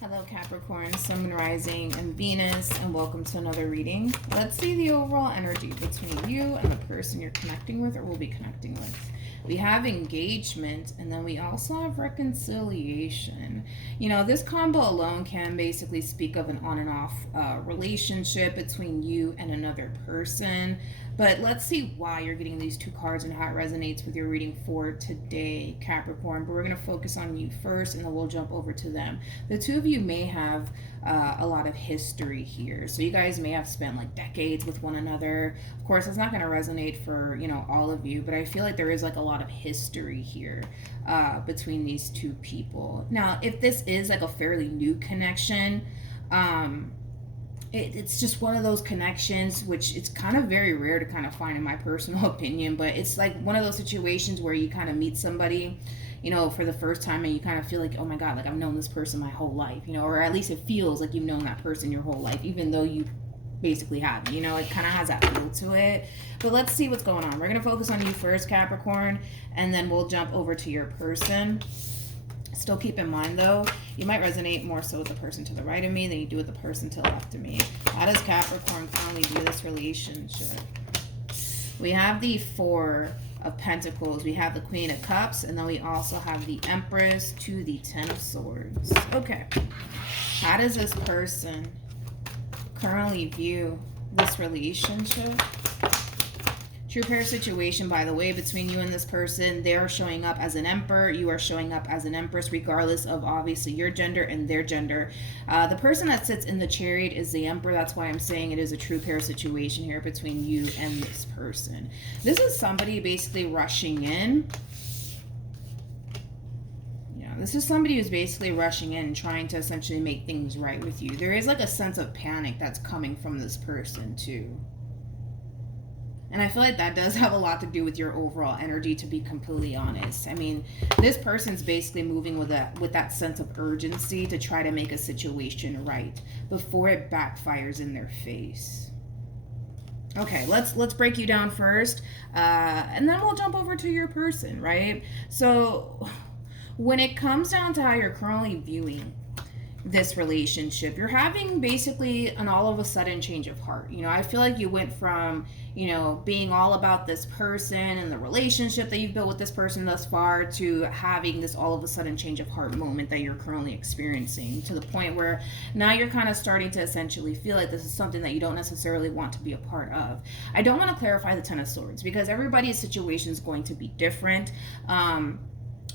Hello Capricorn, Sun, Rising, and Venus, and welcome to another reading. Let's see the overall energy between you and the person you're connecting with or will be connecting with. We have engagement, and then we also have reconciliation. You know, this combo alone can basically speak of an on and off relationship between you and another person. But let's see why you're getting these two cards and how it resonates with your reading for today, Capricorn. But we're going to focus on you first, and then we'll jump over to them. The two of you may have a lot of history here. So you guys may have spent like decades with one another. Of course, it's not going to resonate for, you know, all of you, but I feel like there is like a lot of history here between these two people. Now, if this is like a fairly new connection, it's just one of those connections which it's kind of very rare to kind of find in my personal opinion, but it's like one of those situations where you kind of meet somebody, you know, for the first time, and you kind of feel like, oh my god, like I've known this person my whole life, you know, or at least it feels like you've known that person your whole life, even though you basically have, you know, it kind of has that feel to it. But let's see what's going on. We're going to focus on you first, Capricorn, and then we'll jump over to your person. Still keep in mind, though, you might resonate more so with the person to the right of me than you do with the person to the left of me. How does Capricorn currently view this relationship? We have the Four of Pentacles, we have the Queen of Cups, and then we also have the Empress to the Ten of Swords. Okay. How does this person currently view this relationship? True pair situation, by the way, between you and this person. They're showing up as an emperor. You are showing up as an empress, regardless of obviously your gender and their gender. The person that sits in the chariot is the emperor. That's why I'm saying it is a true pair situation here between you and this person. This is somebody basically rushing in. Yeah, this is somebody who's basically rushing in, trying to essentially make things right with you. There is like a sense of panic that's coming from this person too. And I feel like that does have a lot to do with your overall energy, to be completely honest. I mean, this person's basically moving with that sense of urgency to try to make a situation right before it backfires in their face. Okay, let's break you down first, and then we'll jump over to your person, right? So when it comes down to how you're currently viewing this relationship, you're having basically an all of a sudden change of heart. You know, I feel like you went from, you know, being all about this person and the relationship that you've built with this person thus far to having this all of a sudden change of heart moment that you're currently experiencing, to the point where now you're kind of starting to essentially feel like this is something that you don't necessarily want to be a part of. I don't want to clarify the Ten of Swords because everybody's situation is going to be different.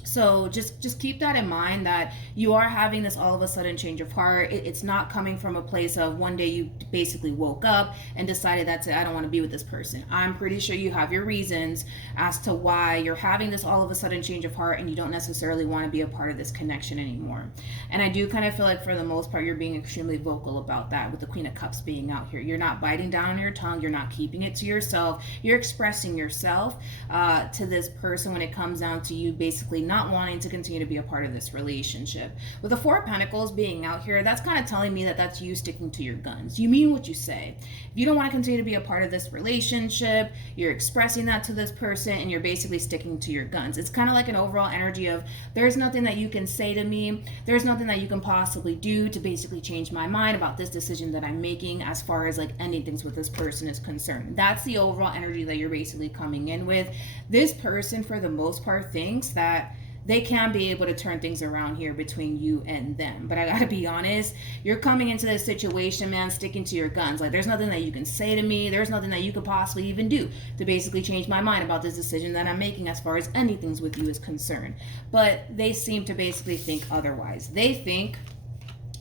So just keep that in mind, that you are having this all of a sudden change of heart. It's not coming from a place of one day you basically woke up and decided that's it, I don't want to be with this person. I'm pretty sure you have your reasons as to why you're having this all of a sudden change of heart and you don't necessarily want to be a part of this connection anymore. And I do kind of feel like for the most part you're being extremely vocal about that, with the Queen of Cups being out here. You're not biting down on your tongue. You're not keeping it to yourself. You're expressing yourself to this person when it comes down to you basically not wanting to continue to be a part of this relationship. With the Four of Pentacles being out here, that's kind of telling me that that's you sticking to your guns. You mean what you say. If you don't want to continue to be a part of this relationship, you're expressing that to this person and you're basically sticking to your guns. It's kind of like an overall energy of, there's nothing that you can say to me, there's nothing that you can possibly do to basically change my mind about this decision that I'm making as far as like ending things with this person is concerned. That's the overall energy that you're basically coming in with. This person, for the most part, thinks that they can be able to turn things around here between you and them. But I gotta be honest, you're coming into this situation, man, sticking to your guns. Like, there's nothing that you can say to me, there's nothing that you could possibly even do to basically change my mind about this decision that I'm making as far as anything's with you is concerned. But they seem to basically think otherwise. They think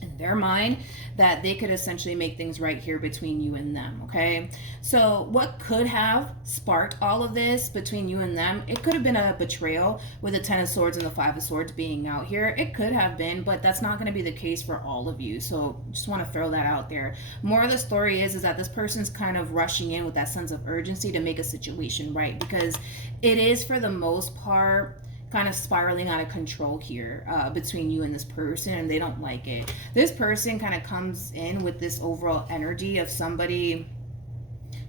in their mind that they could essentially make things right here between you and them. Okay, so what could have sparked all of this between you and them? It could have been a betrayal, with the Ten of Swords and the Five of Swords being out here. It could have been, but that's not going to be the case for all of you, so just want to throw that out there. More of the story is that this person's kind of rushing in with that sense of urgency to make a situation right, because it is, for the most part, kind of spiraling out of control here between you and this person, and they don't like it. This person kind of comes in with this overall energy of somebody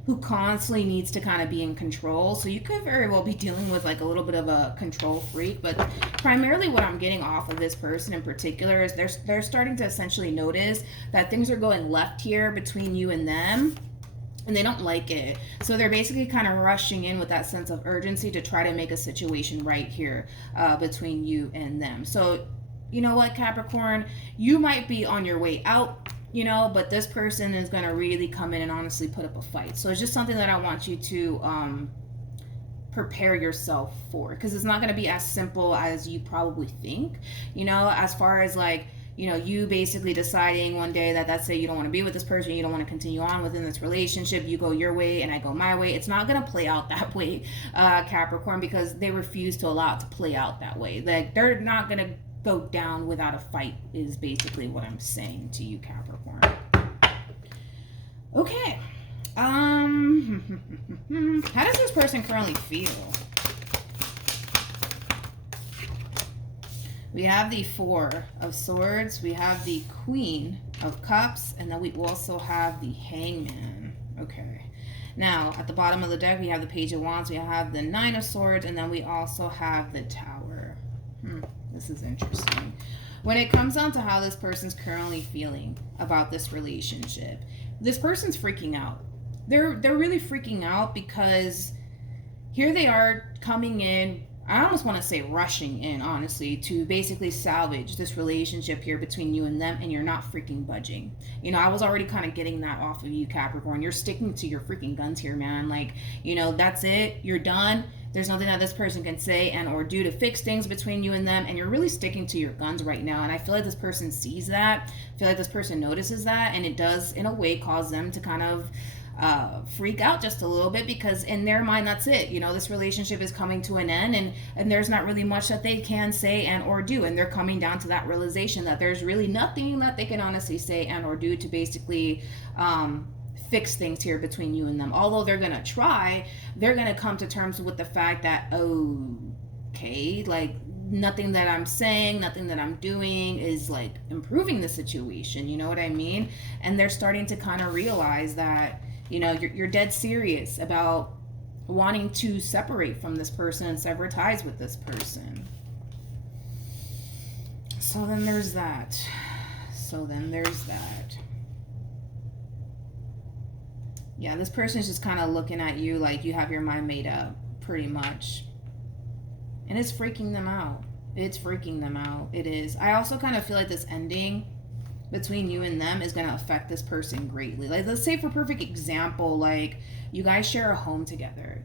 who constantly needs to kind of be in control. So you could very well be dealing with like a little bit of a control freak, but primarily what I'm getting off of this person in particular is they're starting to essentially notice that things are going left here between you and them, and they don't like it. So they're basically kind of rushing in with that sense of urgency to try to make a situation right here between you and them. So you know what, Capricorn, you might be on your way out, but this person is going to really come in and honestly put up a fight. So it's just something that I want you to prepare yourself for, because it's not going to be as simple as you probably think, as far as like, you basically deciding one day that, let's say you don't want to be with this person, you don't want to continue on within this relationship, you go your way and I go my way. It's not going to play out that way, Capricorn, because they refuse to allow it to play out that way. Like, they're not going to go down without a fight, is basically what I'm saying to you, Capricorn. Okay. How does this person currently feel? We have the Four of Swords, we have the Queen of Cups, and then we also have the Hangman. Okay. Now, at the bottom of the deck, we have the Page of Wands, we have the Nine of Swords, and then we also have the Tower. This is interesting. When it comes down to how this person's currently feeling about this relationship, this person's freaking out. They're really freaking out because here they are coming in, I almost want to say rushing in, honestly, to basically salvage this relationship here between you and them, and you're not freaking budging. I was already kind of getting that off of you, Capricorn. You're sticking to your freaking guns here, man. Like, that's it. You're done. There's nothing that this person can say and or do to fix things between you and them, and you're really sticking to your guns right now. And I feel like this person sees that. I feel like this person notices that, and it does, in a way, cause them to kind of freak out just a little bit, because in their mind, that's it. This relationship is coming to an end, and there's not really much that they can say and or do, and they're coming down to that realization that there's really nothing that they can honestly say and or do to basically fix things here between you and them. Although they're gonna try, they're gonna come to terms with the fact that, okay, like, nothing that I'm saying, nothing that I'm doing is like improving the situation, you know what I mean? And they're starting to kind of realize that, you're dead serious about wanting to separate from this person and sever ties with this person. So then there's that. Yeah, this person is just kind of looking at you like you have your mind made up, pretty much. And it's freaking them out. It is. I also kind of feel like this ending between you and them is going to affect this person greatly. Like, let's say, for perfect example, like, you guys share a home together,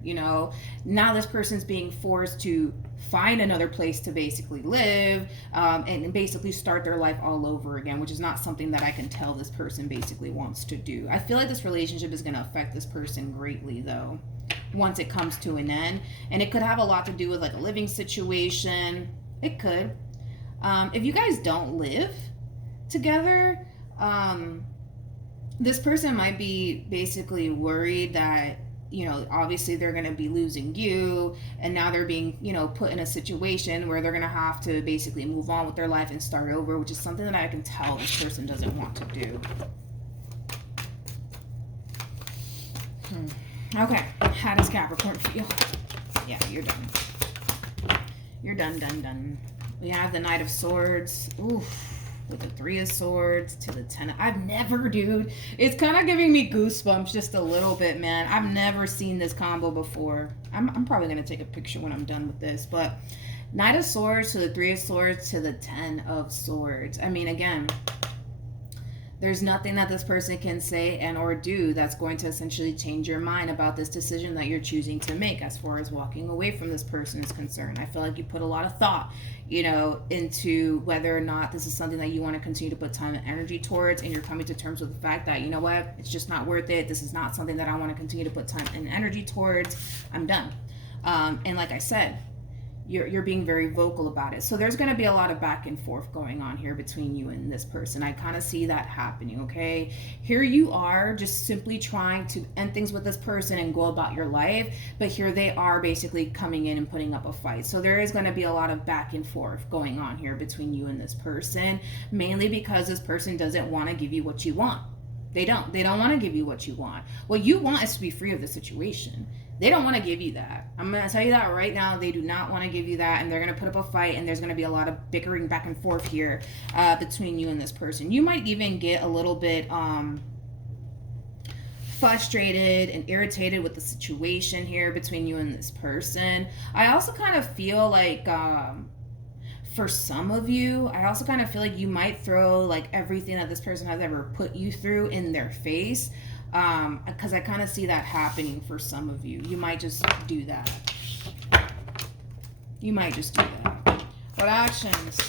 now this person's being forced to find another place to basically live, and basically start their life all over again, which is not something that I can tell this person basically wants to do. I feel like this relationship is going to affect this person greatly, though, once it comes to an end. And it could have a lot to do with like a living situation. It could. If you guys don't live together, this person might be basically worried that, obviously they're going to be losing you, and now they're being, put in a situation where they're going to have to basically move on with their life and start over, which is something that I can tell this person doesn't want to do. Okay, how does Capricorn feel? Yeah, you're done. You're done. We have the Knight of Swords. Oof. With the Three of Swords to the Ten. Dude, it's kind of giving me goosebumps just a little bit, man. I've never seen this combo before. I'm probably going to take a picture when I'm done with this, but Knight of Swords to the Three of Swords to the Ten of Swords. I mean, again, there's nothing that this person can say and or do that's going to essentially change your mind about this decision that you're choosing to make as far as walking away from this person is concerned. I feel like you put a lot of thought, into whether or not this is something that you want to continue to put time and energy towards, and you're coming to terms with the fact that, it's just not worth it. This is not something that I want to continue to put time and energy towards. I'm done. And like I said, you're being very vocal about it. So there's going to be a lot of back and forth going on here between you and this person. I kind of see that happening, okay? Here you are just simply trying to end things with this person and go about your life, but here they are basically coming in and putting up a fight. So there is going to be a lot of back and forth going on here between you and this person, mainly because this person doesn't want to give you what you want. They don't want to give you what you want. What you want is to be free of the situation. They don't want to give you that. I'm going to tell you that right now. They do not want to give you that, and they're going to put up a fight, and there's going to be a lot of bickering back and forth here between you and this person. You might even get a little bit frustrated and irritated with the situation here between you and this person. I also kind of feel like for some of you, I also kind of feel like you might throw like everything that this person has ever put you through in their face, because I kind of see that happening for some of you. You might just do that. You might just do that. What actions?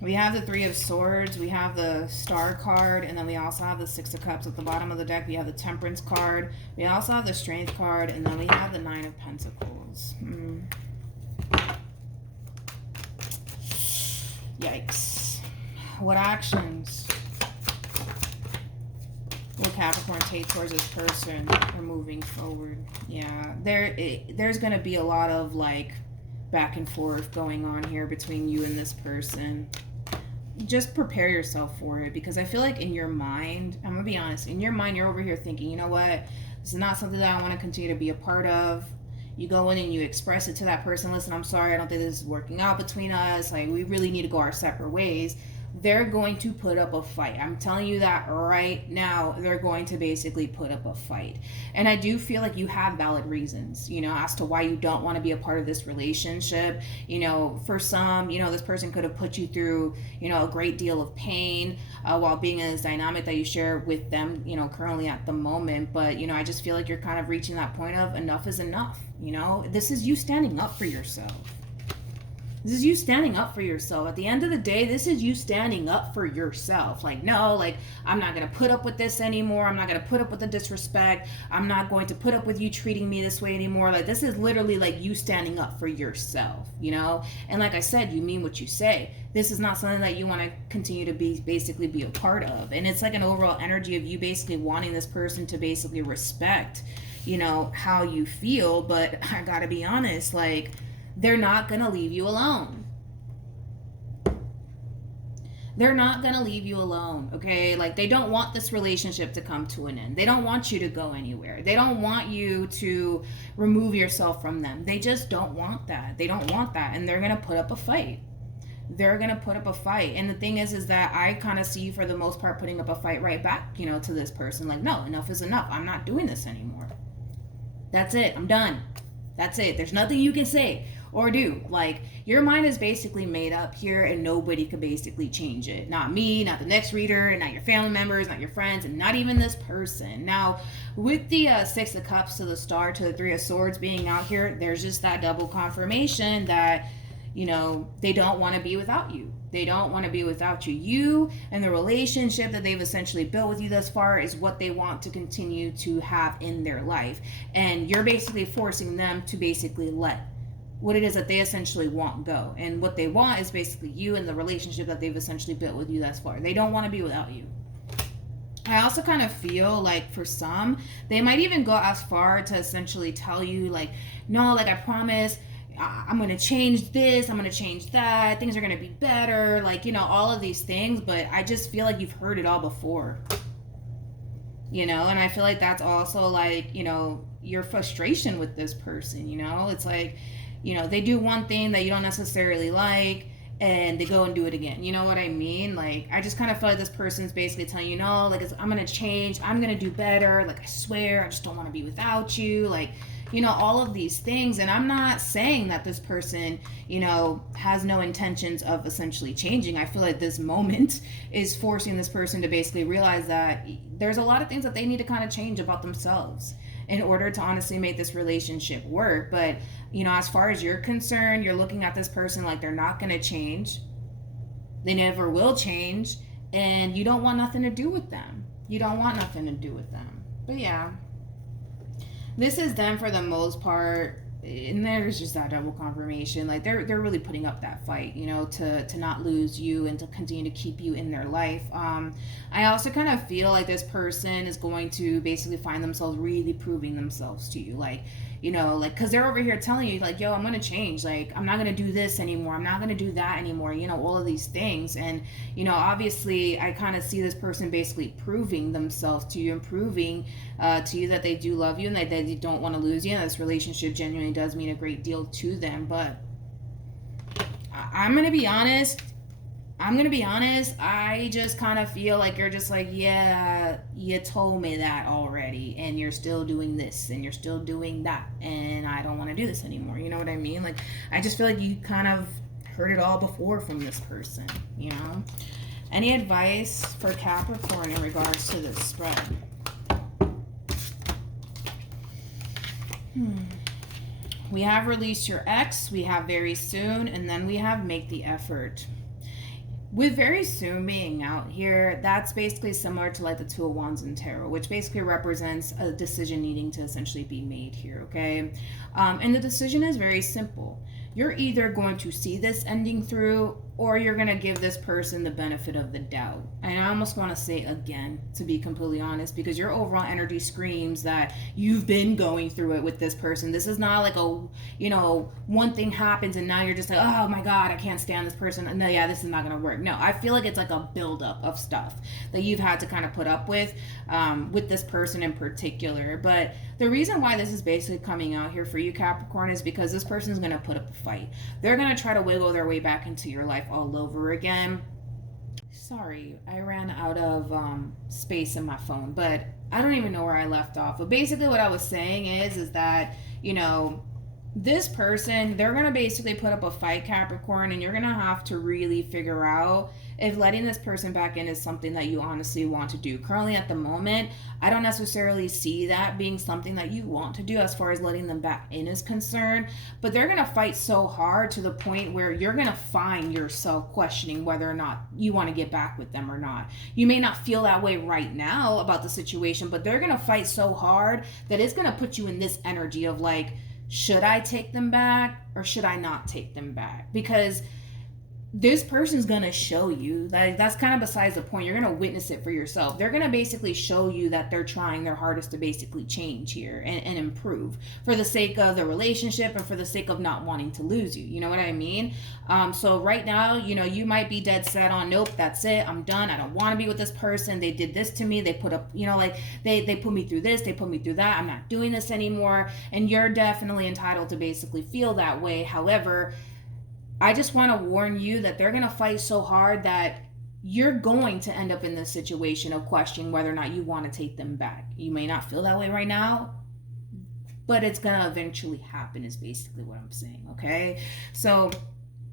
We have the Three of Swords, we have the Star card, and then we also have the Six of Cups at the bottom of the deck. We have the Temperance card, we also have the Strength card, and then we have the Nine of Pentacles. Yikes. What actions will Capricorn take towards this person or moving forward? Yeah, there's going to be a lot of like back and forth going on here between you and this person. Just prepare yourself for it, because I feel like in your mind, I'm gonna be honest, in your mind you're over here thinking, you know what, this is not something that I want to continue to be a part of. You go in and you express it to that person. Listen, I'm sorry, I don't think this is working out between us, like we really need to go our separate ways. They're going to put up a fight. I'm telling you that right now. They're going to basically put up a fight. And I do feel like you have valid reasons, you know, as to why you don't want to be a part of this relationship. You know, for some, you know, this person could have put you through, you know, a great deal of pain while being in this dynamic that you share with them, you know, currently at the moment. But, you know, I just feel like you're kind of reaching that point of enough is enough. You know, this is you standing up for yourself. This is you standing up for yourself. At the end of the day, this is you standing up for yourself. Like, no, like, I'm not going to put up with this anymore. I'm not going to put up with the disrespect. I'm not going to put up with you treating me this way anymore. Like, this is literally like you standing up for yourself, you know? And like I said, you mean what you say. This is not something that you want to continue to basically be a part of. And it's like an overall energy of you basically wanting this person to basically respect, you know, how you feel. But I got to be honest, like, they're not going to leave you alone. They're not going to leave you alone, okay? Like, they don't want this relationship to come to an end. They don't want you to go anywhere. They don't want you to remove yourself from them. They just don't want that. They don't want that. And they're going to put up a fight. They're going to put up a fight. And the thing is that I kind of see you, for the most part, putting up a fight right back, you know, to this person. Like, no, enough is enough. I'm not doing this anymore. That's it. I'm done. That's it. There's nothing you can say or do. Like, your mind is basically made up here, and nobody could basically change it. Not me, not the next reader, and not your family members, not your friends, and not even this person. Now, with the Six of Cups to the Star to the Three of Swords being out here, there's just that double confirmation that, you know, they don't want to be without you. They don't want to be without you. You and the relationship that they've essentially built with you thus far is what they want to continue to have in their life. And you're basically forcing them to basically let what it is that they essentially want go. And what they want is basically you and the relationship that they've essentially built with you thus far. They don't want to be without you. I also kind of feel like for some, they might even go as far to essentially tell you, like, no, like, I promise I'm going to change this, I'm going to change that, things are going to be better, like, you know, all of these things. But I just feel like you've heard it all before, you know. And I feel like that's also, like, you know, your frustration with this person, you know. It's like, you know, they do one thing that you don't necessarily like, and they go and do it again. You know what I mean? Like, I just kind of feel like this person's basically telling you, no, like, I'm going to change, I'm going to do better, like, I swear, I just don't want to be without you, like, you know, all of these things. And I'm not saying that this person, you know, has no intentions of essentially changing. I feel like this moment is forcing this person to basically realize that there's a lot of things that they need to kind of change about themselves in order to honestly make this relationship work. But, you know, as far as you're concerned, you're looking at this person like they're not going to change. They never will change. And you don't want nothing to do with them. You don't want nothing to do with them. But yeah, this is them for the most part. And there's just that double confirmation. Like, they're really putting up that fight, you know, to not lose you and to continue to keep you in their life. I also kind of feel like this person is going to basically find themselves really proving themselves to you. Like, you know, like, because they're over here telling you, like, yo, I'm going to change. Like, I'm not going to do this anymore. I'm not going to do that anymore. You know, all of these things. And, you know, obviously, I kind of see this person basically proving themselves to you and proving to you that they do love you and that they don't want to lose you. And this relationship genuinely does mean a great deal to them. But I'm going to be honest. I just kind of feel like you're just like, yeah, you told me that already, and you're still doing this, and you're still doing that, and I don't want to do this anymore. You know what I mean? Like, I just feel like you kind of heard it all before from this person, you know? Any advice for Capricorn in regards to this spread? We have release your ex, we have very soon, and then we have make the effort. With very soon being out here, that's basically similar to like the Two of Wands in Tarot, which basically represents a decision needing to essentially be made here, okay? And the decision is very simple. You're either going to see this ending through, or you're going to give this person the benefit of the doubt. And I almost want to say again, to be completely honest, because your overall energy screams that you've been going through it with this person. This is not like a, you know, one thing happens and now you're just like, oh my God, I can't stand this person. No, yeah, this is not going to work. No, I feel like it's like a buildup of stuff that you've had to kind of put up with this person in particular. But the reason why this is basically coming out here for you, Capricorn, is because this person is going to put up a fight. They're going to try to wiggle their way back into your life all over again. Sorry, I ran out of space in my phone, but I don't even know where I left off. But basically what I was saying is that, you know, this person, they're going to basically put up a fight, Capricorn, and you're going to have to really figure out if letting this person back in is something that you honestly want to do. Currently at the moment, I don't necessarily see that being something that you want to do as far as letting them back in is concerned, but they're going to fight so hard to the point where you're going to find yourself questioning whether or not you want to get back with them or not. You may not feel that way right now about the situation, but they're going to fight so hard that it's going to put you in this energy of like, should I take them back or should I not take them back? Because this person's going to show you that that's kind of besides the point. You're going to witness it for yourself. They're going to basically show you that they're trying their hardest to basically change here and improve for the sake of the relationship and for the sake of not wanting to lose you. You know what I mean? So right now, you know, you might be dead set on, nope, that's it. I'm done. I don't want to be with this person. They did this to me. They put up, you know, like they put me through this. They put me through that. I'm not doing this anymore. And you're definitely entitled to basically feel that way. However, I just want to warn you that they're going to fight so hard that you're going to end up in this situation of questioning whether or not you want to take them back. You may not feel that way right now, but it's going to eventually happen is basically what I'm saying, okay? So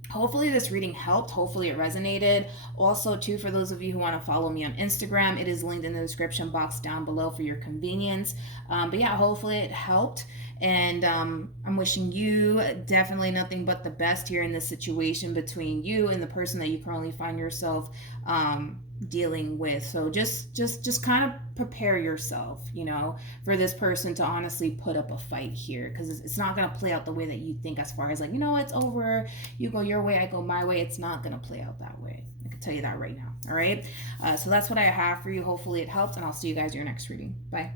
hopefully this reading helped. Hopefully it resonated. Also, too, for those of you who want to follow me on Instagram, it is linked in the description box down below for your convenience. But yeah, hopefully it helped. And I'm wishing you definitely nothing but the best here in this situation between you and the person that you currently find yourself dealing with. So just kind of prepare yourself, you know, for this person to honestly put up a fight here, because it's not going to play out the way that you think as far as like, you know, it's over. You go your way, I go my way. It's not going to play out that way. I can tell you that right now. All right. So that's what I have for you. Hopefully it helped, and I'll see you guys in your next reading. Bye.